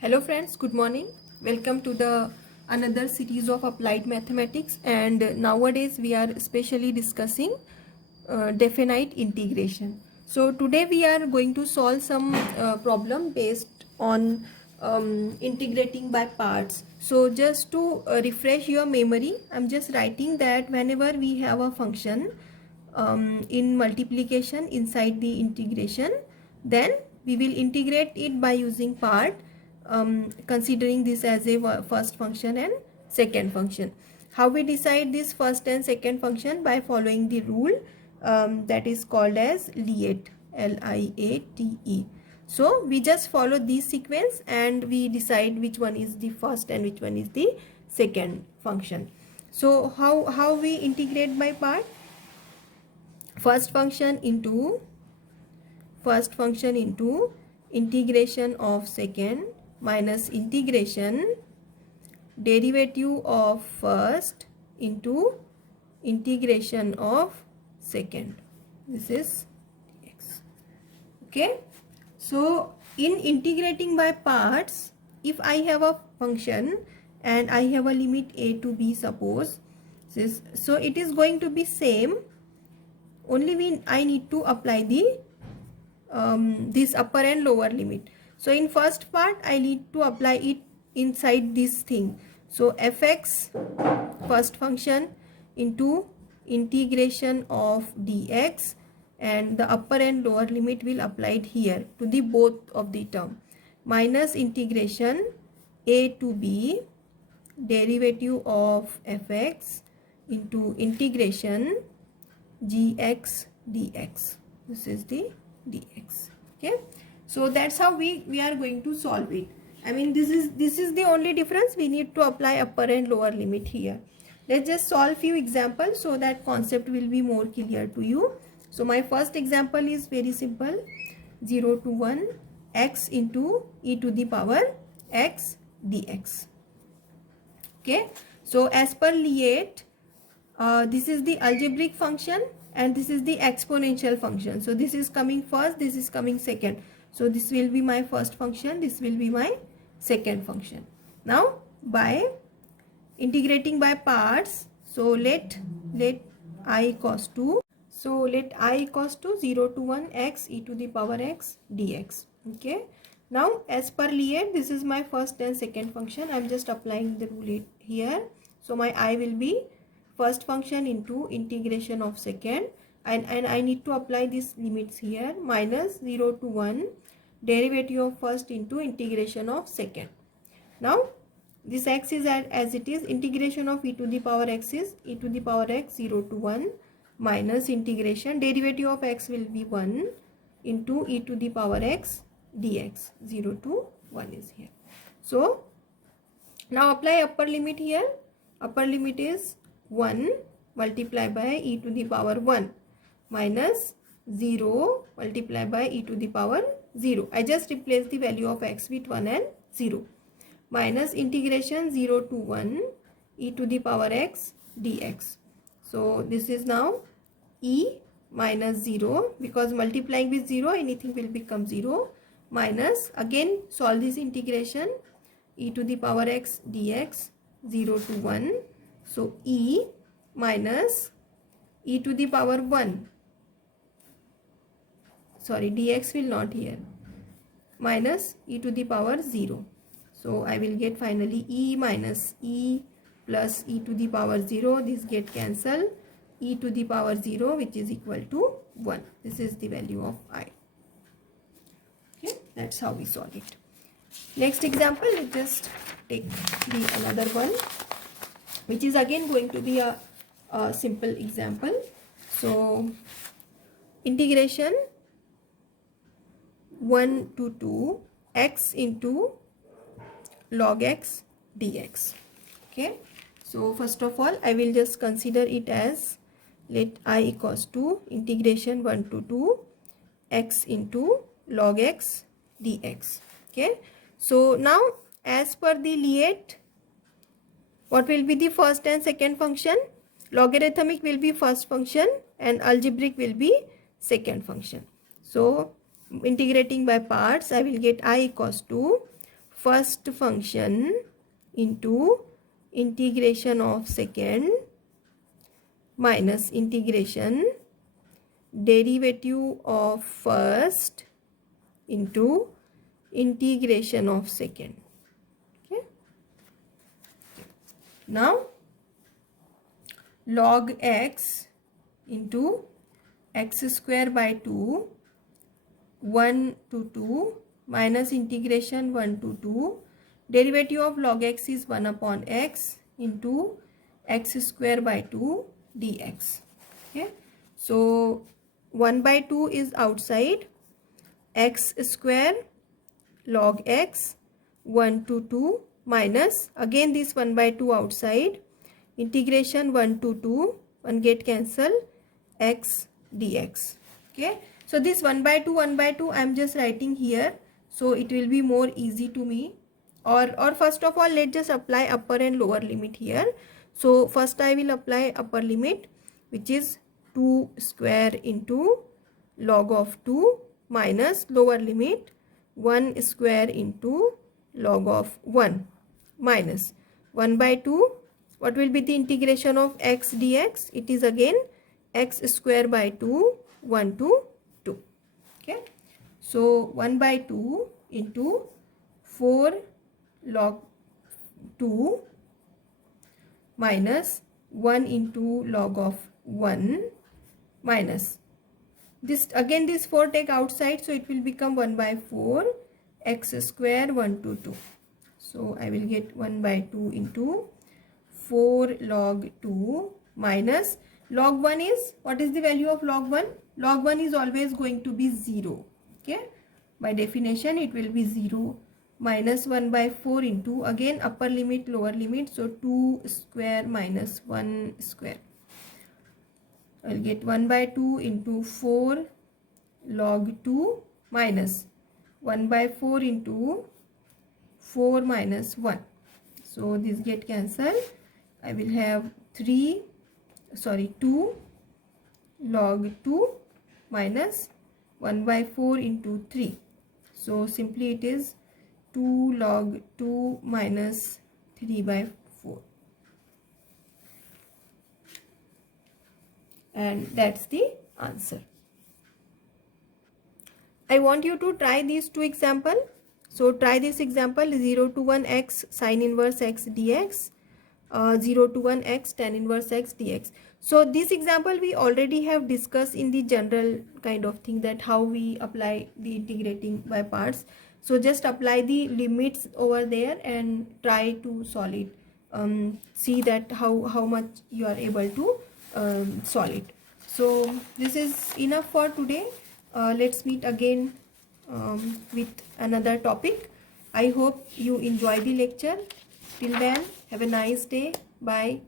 Hello friends, good morning. Welcome to the another series of applied mathematics, and nowadays we are especially discussing definite integration. So today we are going to solve some problem based on integrating by parts. So just to refresh your memory, I'm just writing that whenever we have a function in multiplication inside the integration, then we will integrate it by using part, considering this as a first function and second function. How we decide this first and second function? By following the rule that is called as Liate, Liate. So we just follow this sequence and we decide which one is the first and which one is the second function. So how we integrate by part? First function into integration of second minus integration derivative of first into integration of second. This is x. Okay, so in integrating by parts, if I have a function and I have a limit a to b, suppose this, so it is going to be same, only I need to apply the this upper and lower limit. So in first part I need to apply it inside this thing. So fx first function into integration of dx, and the upper and lower limit will apply it here to the both of the term, minus integration a to b derivative of fx into integration gx dx. This is the dx. Okay, so that's how we are going to solve it. I mean, this is the only difference. We need to apply upper and lower limit here. Let's just solve few examples so that concept will be more clear to you. So my first example is very simple: 0 to 1 x into e to the power x dx. Okay, so as per Liate, this is the algebraic function and this is the exponential function. So this is coming first, this is coming second. So this will be my first function, this will be my second function. Now by integrating by parts, so let I equals to, so let I equals to 0 to 1 x e to the power x dx. Okay, now as per Liate, this is my first and second function. I'm just applying the rule here. So my I will be first function into integration of second, and I need to apply these limits here, minus 0 to 1 derivative of first into integration of second. Now this x is as it is, integration of e to the power x is e to the power x 0 to 1 minus integration derivative of x will be 1 into e to the power x dx. 0 to 1 is here. So now apply upper limit here. Upper limit is 1 multiplied by e to the power 1 minus 0 multiplied by e to the power 0. I just replace the value of x with 1 and 0, minus integration 0 to 1 e to the power x dx. So this is now e minus 0, because multiplying with 0 anything will become 0, minus again solve this integration e to the power x dx 0 to 1. So e minus e to the power 1, sorry, dx will not here, minus e to the power 0. So I will get finally e minus e plus e to the power 0. This get cancelled. E to the power 0, which is equal to 1. This is the value of I. Okay, that's how we solve it. Next example, let's just take another one, which is again going to be a simple example. So integration 1 to 2 x into log x dx. Okay, so first of all I will just consider it as, let I equals to integration 1 to 2 x into log x dx. Okay, so now as per the Liate, what will be the first and second function? Logarithmic will be first function and algebraic will be second function. So integrating by parts, I will get I equals to first function into integration of second minus integration derivative of first into integration of second. Okay. Now log x into x square by 2 1 to 2 minus integration 1 to 2, derivative of log x is 1 upon x into x square by 2 dx. Okay, so 1 by 2 is outside, x square log x 1 to 2 minus again this 1 by 2 outside, integration 1 to 2, 1 get cancel, x dx. Okay, so this 1 by 2 I am just writing here, so it will be more easy to me. Or first of all, let's just apply upper and lower limit here. So first I will apply upper limit, which is 2 square into log of 2 minus lower limit 1 square into log of 1 minus 1 by 2. What will be the integration of x dx? It is again x square by 2 1 to 2. Okay, so 1 by 2 into 4 log 2 minus 1 into log of 1 minus this, again this 4 take outside, so it will become 1 by 4 x square 1 to 2. So I will get 1 by 2 into 4 log 2 minus log 1 is, what is the value of log 1? Log 1 is always going to be 0. Okay, by definition it will be 0 minus 1 by 4 into again upper limit lower limit, so 2 square minus 1 square. I will get 1 by 2 into 4 log 2 minus 1 by 4 into 4 minus 1. So this get cancelled. I will have 2 log 2 minus 1 by 4 into 3. So simply it is 2 log 2 minus 3 by 4. And that's the answer. I want you to try these two examples. So try this example 0 to 1 x sin inverse x dx, 0 to 1 x tan inverse x dx. So this example we already have discussed in the general kind of thing, that how we apply the integrating by parts. So just apply the limits over there and try to solve it. See that how much you are able to solve it. So this is enough for today. Let's meet again with another topic. I hope you enjoy the lecture. Till then, have a nice day. Bye.